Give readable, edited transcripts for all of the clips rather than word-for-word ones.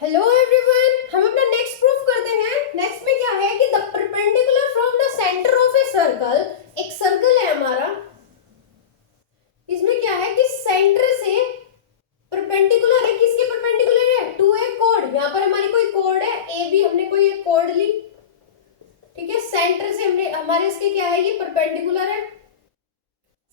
Hello everyone, हम अपना next proof करते हैं। नेक्स्ट में क्या है कि the perpendicular from the centre of a circle, एक सर्कल है हमारा, इसमें क्या है कि सेंटर से परपेंडिकुलर है। किसके परपेंडिकुलर है? To a chord. यहाँ पर हमारी कोई कॉर्ड है ए बी, हमने कोई एक कॉर्ड ली, ठीक है। सेंटर से हमने हमारे इसके क्या है, ये परपेंडिकुलर है,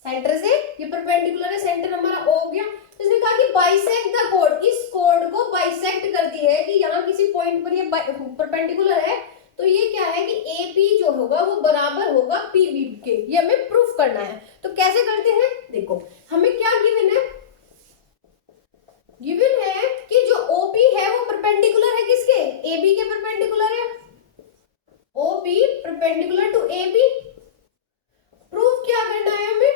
सेंटर से ये परपेंडिकुलर है, सेंटर हमारा ओ हो गया। तो इसने कहा कि बाइसेक्ट द कॉर्ड, इस कॉर्ड को बाइसेक्ट करती है कि यहाँ किसी पॉइंट पर ये परपेंडिकुलर है, तो ये क्या है कि AP जो होगा वो बराबर होगा PB के। ये हमें प्रूफ करना है। तो कैसे करते हैं, देखो हमें क्या गिवन है, गिवन है कि जो OP है वो परपेंडिकुलर है किसके, AB के परपेंडिकुलर है। OP perpendicular to AB। Proof क्या करना है हमें,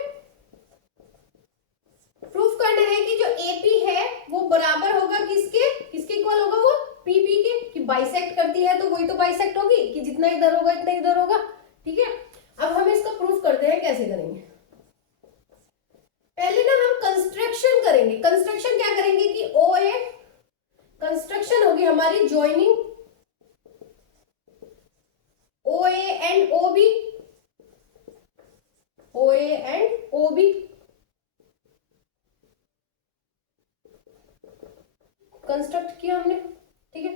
प्रूफ करना है कि जो AP है वो बराबर होगा किसके, किसके इक्वल होगा वो PB के, कि बाइसेक्ट करती है तो वही तो बाइसेक्ट होगी कि जितना इधर होगा इतना इधर होगा, ठीक है। अब हम इसको प्रूफ करते हैं, कैसे करेंगे। पहले ना हम कंस्ट्रक्शन करेंगे। कंस्ट्रक्शन क्या करेंगे कि OA कंस्ट्रक्शन होगी हमारी joining OA and OB, OA and OB construct किया हमने, ठीक है।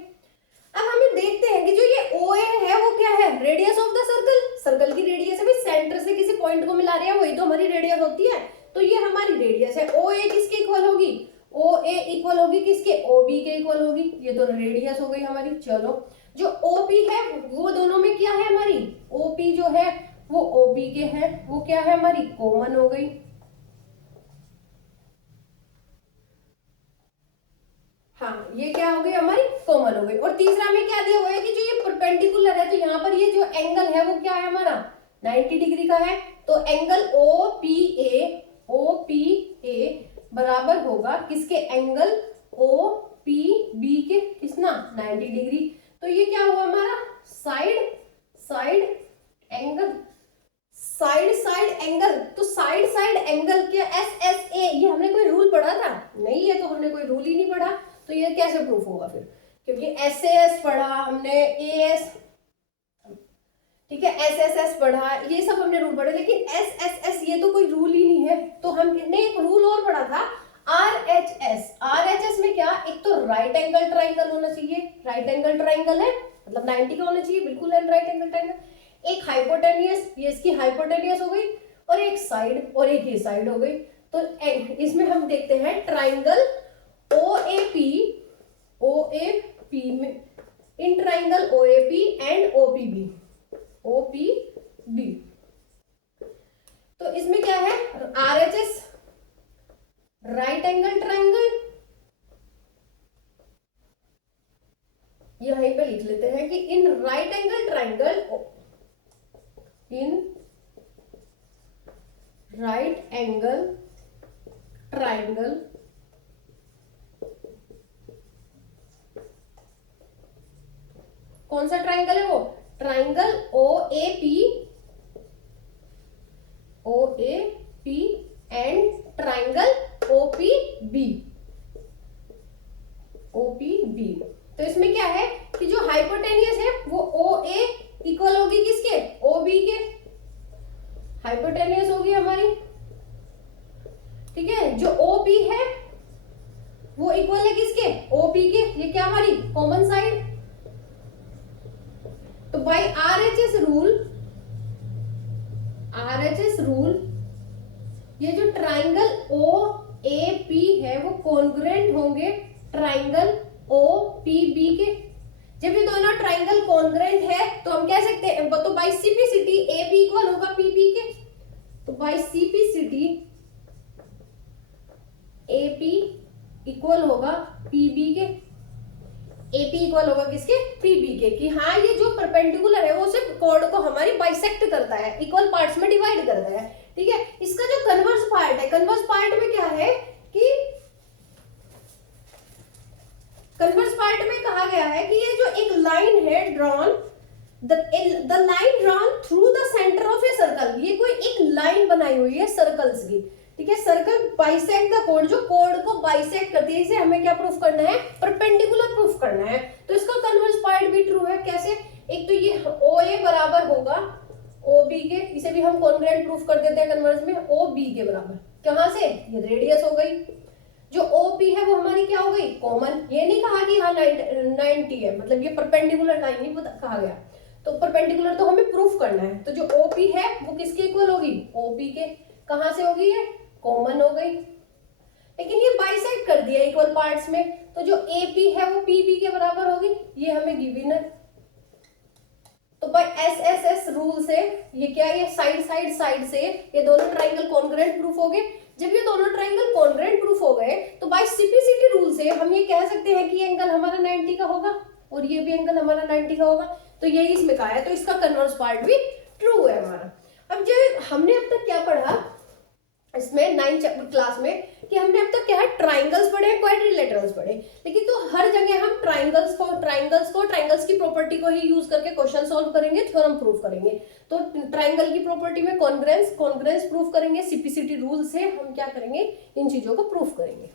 अब हमें देखते हैं कि जो ये OA है वो क्या है, radius of the circle, circle की रेडियस है भाई, सेंटर से किसी पॉइंट को मिला रहे हैं वही तो हमारी रेडियस होती है, तो ये हमारी रेडियस है। OA किसके इक्वल होगी, OA इक्वल होगी किसके, OB के इक्वल होगी, ये तो रेडियस हो गई हमारी। चलो जो OP है वो दोनों में क्या है हमारी, OP जो है वो OB के है, वो क्या है हमारी कॉमन हो गई। हाँ ये क्या हो गई हमारी कॉमन हो गई। और तीसरा में क्या दिया हुआ है कि जो ये परपेंडिकुलर है, तो यहाँ पर ये जो एंगल है वो क्या है हमारा 90 डिग्री का है, तो एंगल OPA बराबर होगा किसके, एंगल OPB के, किसना 90 डिग्री। तो ये क्या हुआ हमारा साइड एंगल, साइड एंगल। तो साइड एंगल के SSA, ये हमने कोई रूल पढ़ा था नहीं, ये तो हमने कोई रूल ही नहीं पढ़ा, तो ये कैसे प्रूफ होगा फिर, क्योंकि SAS पढ़ा हमने, AS, ठीक है, SSS पढ़ा, ये सब हमने रूल पढ़े, लेकिन SSS ये तो कोई रूल ही नहीं है। तो हमने एक रूल और पढ़ा था RHS में क्या, एक तो राइट एंगल ट्राइंगल होना चाहिए, राइट एंगल ट्राइंगल है मतलब 90 का होना चाहिए, बिल्कुल है राइट एंगल ट्राइंगल। एक हाइपोटेनियस, ये इसकी हाइपोटेनियस हो गई, और एक साइड, और एक ये साइड हो गई। तो इसमें हम देखते हैं ट्राइंगल OAP में, in triangle OAP and OPB। तो इसमें क्या है, RHS राइट एंगल ट्राइंगल, यहीं पे लिख लेते हैं कि in right angle triangle, in right angle triangle कौन सा ट्राइंगल है वो, triangle OAP and triangle OPB। तो इसमें क्या है कि जो हाइपोटेनियस है वो OA इक्वल होगी किसके, OB के, हाइपोटेनियस होगी हमारी, ठीक है। जो OP है वो इक्वल है किसके, OP के, ये क्या हमारी कॉमन साइड। तो बाय RHS रूल ये जो ट्राइंगल OAP है वो कॉन्ग्रुएंट होंगे ट्राइंगल OPB के। जब ये दोनों ट्राइंगल कॉन्ग्रुएंट है तो हम कह सकते हैं, तो बाय सिंप्लिसिटी AP इक्वल होगा PB के, तो बाय सिंप्लिसिटी AP इक्वल होगा PB के, AP इक्वल होगा किसके, PB के, कि हाँ ये जो परपेंडिकुलर है वो सिर्फ कॉर्ड को हमारी बाइसेक्ट करता है, इक्वल पार्ट्स में डिवाइड करता है, ठीक है। इसका जो कन्वर्स पार्ट है, कन्वर्स पार्ट में क्या है कि कन्वर्स पार्ट में कहा गया है कि ये जो एक लाइन है drawn, the line drawn through the centre of a circle, ये कोई एक लाइन बनाई हुई है सर्कल्स की, ठीक है। सर्कल बाइसेक्ट द कोड, जो कोड को बाइसेक्ट करती है, इसे हमें क्या प्रूफ करना है, परपेंडिकुलर प्रूफ करना है। भी हम कॉन्ग्रुएंट प्रूफ कर देते हैं कन्वर्स में, ओ बी के बराबर। कहां से? ये रेडियस हो गई, जो OP है वो हमारी क्या हो गई? कॉमन। ये नहीं कहा कि हाँ 90 है, मतलब ये परपेंडिकुलर लाइन नहीं कहा गया, तो परपेंडिकुलर तो हमें प्रूफ करना है। तो जो OP है वो किसके इक्वल होगी? OP के। कहां से होगी ये? कॉमन हो गई। लेकिन ये बाइसेक्ट कर दिया इक्वल पार्ट्स में, तो जो AP है वो PB के बराबर होगी, ये हमें गिवन है। तो बाय SSS रूल से ये क्या है? ये साइड से ये दोनों ट्राइंगल कॉन्ग्रुएंट प्रूफ हो गए। जब ये दोनों ट्राइंगल कॉन्ग्रुएंट प्रूफ हो गए तो बाय सिपिसिटी रूल से हम ये कह सकते हैं कि ये एंगल हमारा 90 का होगा और ये भी एंगल हमारा 90 का होगा। तो यही इसमें कहा है, तो इसका कन्वर्स पार्ट भी ट्रू है हमारा। अब जो हमने अब तक क्या पढ़ा इसमें 9th क्लास में, कि हमने अब तक क्या है? ट्राइंगल्स पढ़े, क्वाड्रिलेटरल्स पढ़े, लेकिन तो हर जगह हम ट्राइंगल्स की प्रॉपर्टी को ही यूज करके क्वेश्चन सॉल्व करेंगे, थ्योरम प्रूफ करेंगे। तो ट्राइंगल की प्रॉपर्टी में कॉन्ग्रुएंस प्रूफ करेंगे, सिपिसिटी रूल से हम क्या करेंगे? इन चीजों को प्रूफ करेंगे।